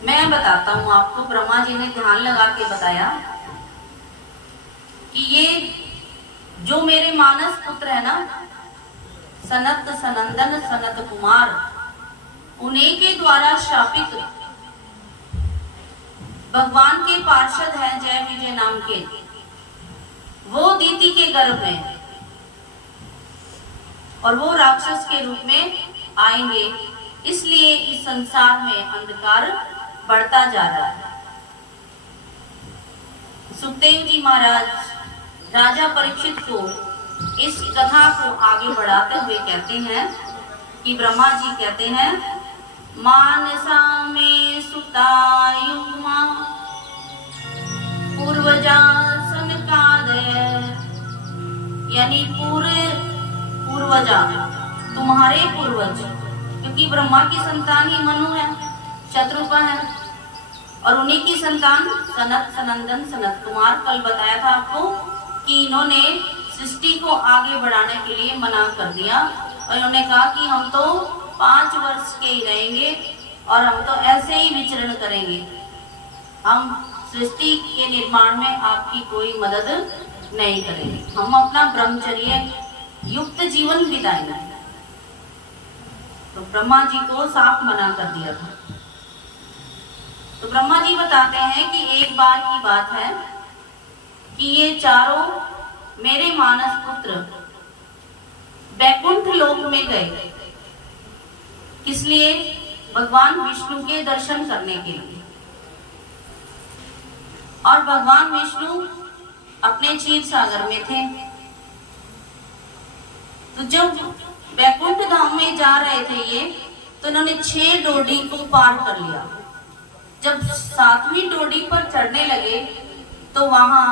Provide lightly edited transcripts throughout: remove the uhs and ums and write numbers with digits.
मैं बताता हूँ आपको। ब्रह्मा जी ने ध्यान लगा के बताया कि ये जो मेरे मानस पुत्र है ना, सनत सनंदन सनत कुमार, उन्हीं के द्वारा शापित भगवान के पार्षद हैं जय विजय नाम के, वो दीति के गर्भ में और वो राक्षस के रूप में आएंगे। इसलिए इस संसार में अंधकार बढ़ता जा रहा है। सुखदेव जी महाराज राजा परीक्षित को इस कथा को आगे बढ़ाते हुए कहते हैं कि ब्रह्मा जी कहते हैं, मानसा में सुतायुमा पूर्वजा सनकादय, यानी पूर्वजा तुम्हारे पूर्वज, क्योंकि ब्रह्मा की संतान ही मनु है, शत्रुपा है, और उन्हीं की संतान सनत सनंदन सनत कुमार। कल बताया था आपको कि इन्होंने सृष्टि को आगे बढ़ाने के लिए मना कर दिया और इन्होंने कहा कि हम तो 5 वर्ष के ही रहेंगे और हम तो ऐसे ही विचरण करेंगे, हम सृष्टि के निर्माण में आपकी कोई मदद नहीं करेंगे, हम अपना ब्रह्मचर्य युक्त जीवन बिताएंगे। तो ब्रह्मा जी को साफ मना कर दिया था। तो ब्रह्मा जी बताते हैं कि एक बार की बात है कि ये चारों मेरे मानस पुत्र वैकुंठ लोक में गए। किस लिए? भगवान विष्णु के दर्शन करने के लिए। और भगवान विष्णु अपने क्षीर सागर में थे। तो जब वैकुंठ धाम में जा रहे थे ये, तो उन्होंने 6 डोडी को पार कर लिया। जब 7वीं डोडी पर चढ़ने लगे तो वहां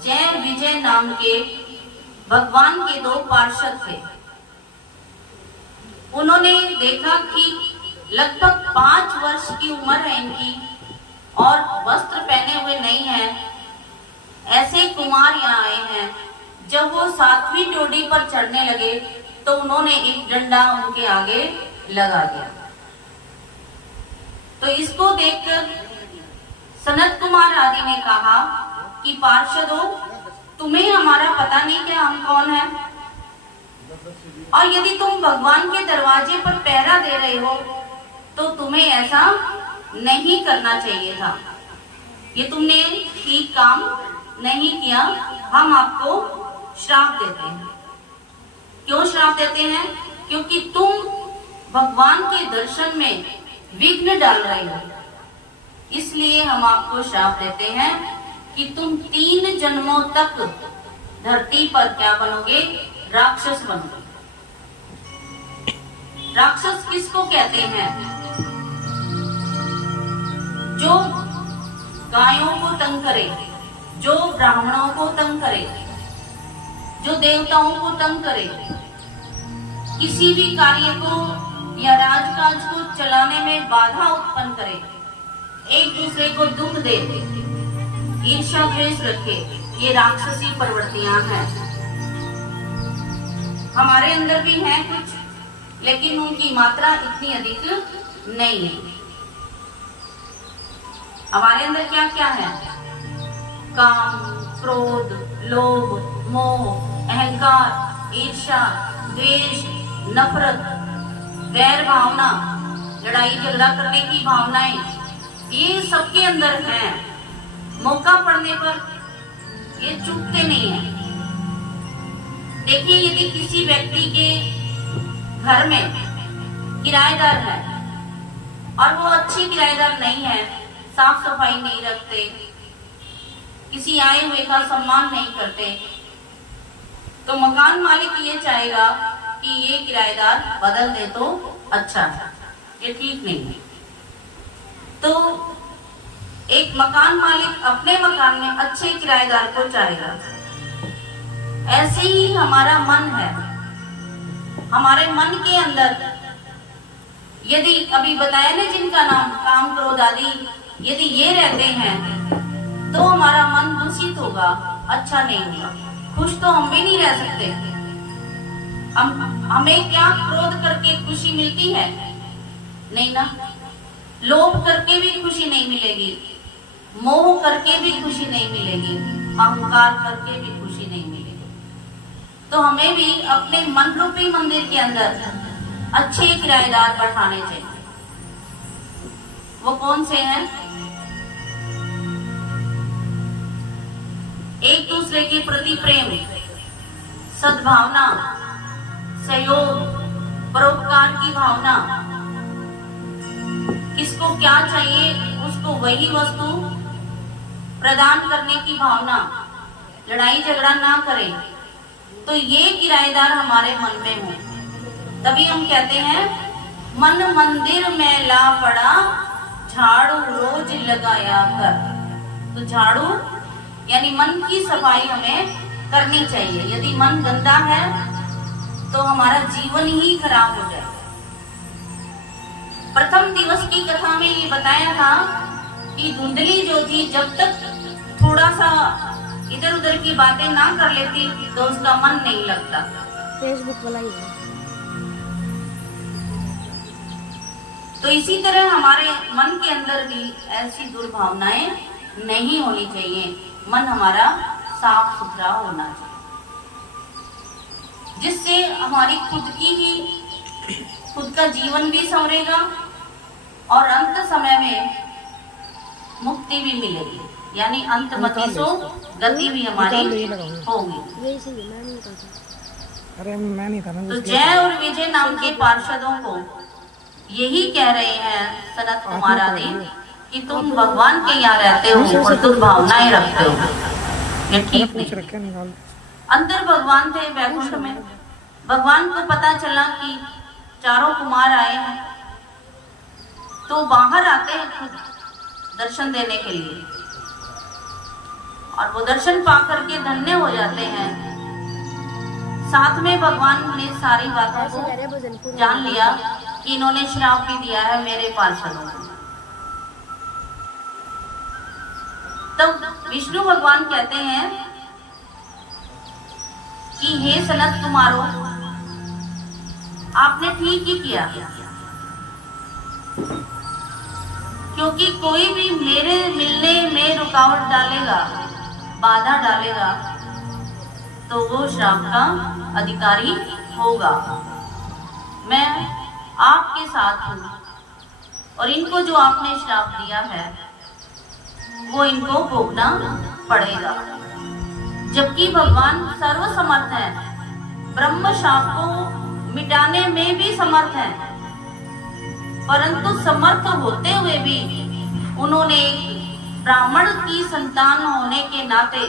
जय विजय नाम के भगवान के 2 पार्षद थे। उन्होंने देखा कि लगभग 5 वर्ष की उम्र है इनकी और वस्त्र पहने हुए नहीं है, ऐसे कुमार यहाँ आए हैं। जब वो 7वीं डोडी पर चढ़ने लगे तो उन्होंने एक डंडा उनके आगे लगा दिया। तो इसको देखकर सनत कुमार आदि ने कहा कि पार्षदों, तुम्हें हमारा पता नहीं क्या हम कौन हैं? और यदि तुम भगवान के दरवाजे पर पहरा दे रहे हो तो तुम्हें ऐसा नहीं करना चाहिए था। ये तुमने ठीक काम नहीं किया। हम आपको श्राप देते हैं। क्यों श्राप देते हैं? क्योंकि तुम भगवान के दर्शन में विघ्न डाल रहे हो, इसलिए हम आपको श्राप देते हैं कि तुम 3 जन्मों तक धरती पर क्या बनोगे? राक्षस बनोगे। राक्षस किसको कहते हैं? जो गायों को तंग करे, जो ब्राह्मणों को तंग करे, जो देवताओं को तंग करे, किसी भी कार्य को या राजकाज को चलाने में बाधा उत्पन्न करे, एक दूसरे को दुख दे, ईर्ष्या द्वेष रखे, ये राक्षसी प्रवृत्तियां हैं। हमारे अंदर भी हैं कुछ, लेकिन उनकी मात्रा इतनी अधिक नहीं है। हमारे अंदर क्या क्या है? काम, क्रोध, लोभ, मोह, अहंकार, ईर्ष्या, द्वेष, नफरत, वैर भावना, लड़ाई झगड़ा करने की भावनाएं, ये सबके अंदर हैं। मौका पड़ने पर ये चूकते नहीं है। देखिए, यदि किसी व्यक्ति के घर में किराएदार है और वो अच्छी किराएदार नहीं है, साफ सफाई नहीं रखते, किसी आए हुए का सम्मान नहीं करते, तो मकान मालिक ये चाहेगा कि ये किराएदार बदल दे तो अच्छा है, ये ठीक नहीं है। तो एक मकान मालिक अपने मकान में अच्छे किराएदार को चाहेगा। ऐसे ही हमारा मन है। हमारे मन के अंदर यदि अभी बताया ना जिनका नाम काम क्रोध आदि, यदि ये रहते हैं तो हमारा मन दूषित होगा, अच्छा नहीं होगा। खुश तो हम भी नहीं रह सकते। हमें क्या क्रोध करके खुशी मिलती है? नहीं ना। लोभ करके भी खुशी नहीं मिलेगी, मोह करके भी खुशी नहीं मिलेगी, अहंकार करके भी खुशी नहीं मिलेगी। तो हमें भी अपने मन रूपी मंदिर के अंदर अच्छे किराएदार बैठाने चाहिए। वो कौन से हैं? एक दूसरे के प्रति प्रेम, सद्भावना, सहयोग, परोपकार की भावना। किसको क्या चाहिए उसको वही वस्तु प्रदान करने की भावना, लड़ाई झगड़ा ना करें। तो ये किराएदार हमारे मन में हो, तभी हम कहते हैं मन मंदिर में ला पड़ा, झाड़ू रोज लगाया कर। तो झाड़ू यानी मन की सफाई हमें करनी चाहिए। यदि मन गंदा है तो हमारा जीवन ही खराब हो जाए। प्रथम दिवस की कथा में ये बताया था कि धुंधली जो थी, जब तक थोड़ा सा इधर उधर की बातें ना कर लेती तो उसका मन नहीं लगता। फेसबुक वाला ही है। तो इसी तरह हमारे मन के अंदर भी ऐसी दुर्भावनाएं नहीं होनी चाहिए। मन हमारा साफ सुथरा होना चाहिए, जिससे हमारी खुद का जीवन भी संवरेगा और अंत समय में मुक्ति भी मिलेगी, यानी अंतमति सो गति भी हमारी होगी। अरे मैं नहीं था ना। तो जय और विजय नाम के पार्षदों को यही कह रहे हैं सनत कुमार आदि कि तुम भगवान के यहाँ रहते हो और दुर्भावनाएं रखते हो, ये ठीक नहीं। अंदर भगवान थे वैकुंठ में। भगवान को पता चला कि चारों कुमार आए हैं, तो बाहर आते हैं खुद दर्शन देने के लिए, और वो दर्शन पा करके धन्य हो जाते हैं। साथ में भगवान ने सारी बातों को जान लिया कि इन्होंने श्राप भी दिया है मेरे पार्षदों को। तब विष्णु भगवान कहते हैं कि हे सनत कुमारों, आपने ठीक ही किया, क्योंकि कोई भी मेरे मिलने में रुकावट डालेगा, बाधा डालेगा, तो वो श्राप का अधिकारी होगा। मैं आपके साथ हूं और इनको जो आपने श्राप दिया है वो इनको भोगना पड़ेगा। जबकि भगवान सर्वसमर्थ है, ब्रह्म शाप को मिटाने में भी समर्थ है, परंतु समर्थ होते हुए भी उन्होंने ब्राह्मण की संतान होने के नाते,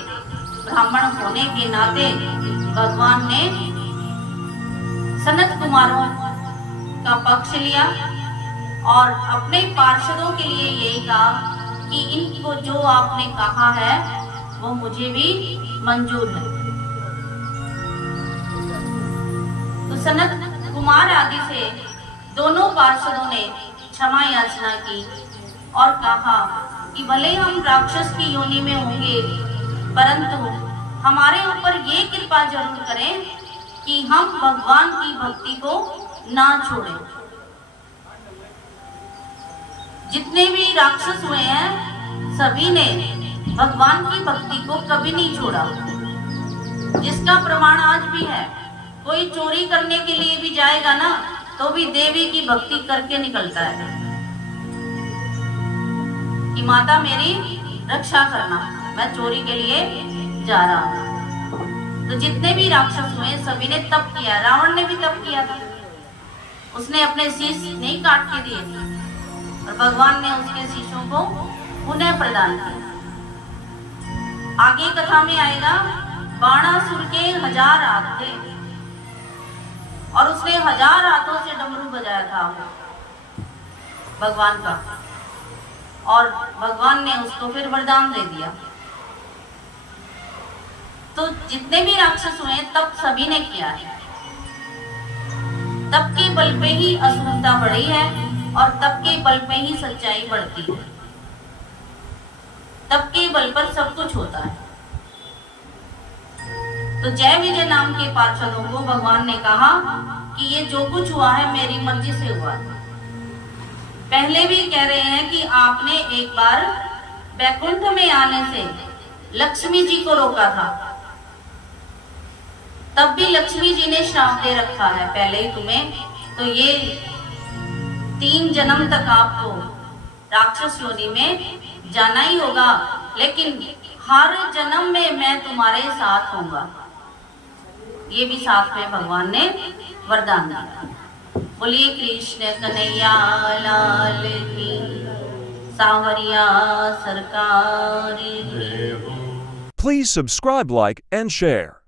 ब्राह्मण होने के नाते भगवान ने सनत कुमारों का पक्ष लिया और अपने पार्षदों के लिए यही कहा कि इनको जो आपने कहा है वो मुझे भी मंजूर है। तो सनत कुमार आदि से दोनों पार्षदों ने क्षमा याचना की और कहा कि भले हम राक्षस की योनि में होंगे, परंतु हमारे ऊपर ये कृपा जरूर करें कि हम भगवान की भक्ति को ना छोड़ें। जितने भी राक्षस हुए हैं सभी ने भगवान की भक्ति को कभी नहीं छोड़ा, जिसका प्रमाण आज भी है। कोई चोरी करने के लिए भी जाएगा ना तो भी देवी की भक्ति करके निकलता है कि माता मेरी रक्षा करना, मैं चोरी के लिए जा रहा हूं। तो जितने भी राक्षस हुए सभी ने तप किया। रावण ने भी तप किया था, उसने अपने शीश नहीं काट के दिए और भगवान ने उसके शीशों को पुनः प्रदान किया। आगे कथा में आएगा, बाणासुर के 1000 हाथ थे और उसने 1000 हाथों से डमरू बजाया था भगवान का, और भगवान ने उसको फिर वरदान दे दिया। तो जितने भी राक्षस हुए तब सभी ने किया है। तब के बल पे ही असुरता बढ़ी है और तब के बल पे ही सच्चाई बढ़ती है। तब के बल पर सब कुछ होता है। तो जय विजय नाम के पार्षदों को भगवान ने कहा कि ये जो कुछ हुआ है मेरी मर्जी से हुआ है। पहले भी कह रहे हैं कि आपने एक बार बैकुंठ में आने से लक्ष्मी जी को रोका था, तब भी लक्ष्मी जी ने श्राप दे रखा है पहले ही तुम्हें, तो ये 3 जन्म तक आपको राक्षस योनि में जाना ही होगा, लेकिन हर जन्म में मैं तुम्हारे साथ होऊंगा। ये भी साथ में भगवान ने वरदान दिया। बोलिए कृष्ण कन्हैया लाल की, सावरिया सरकार। Please subscribe, like, and share.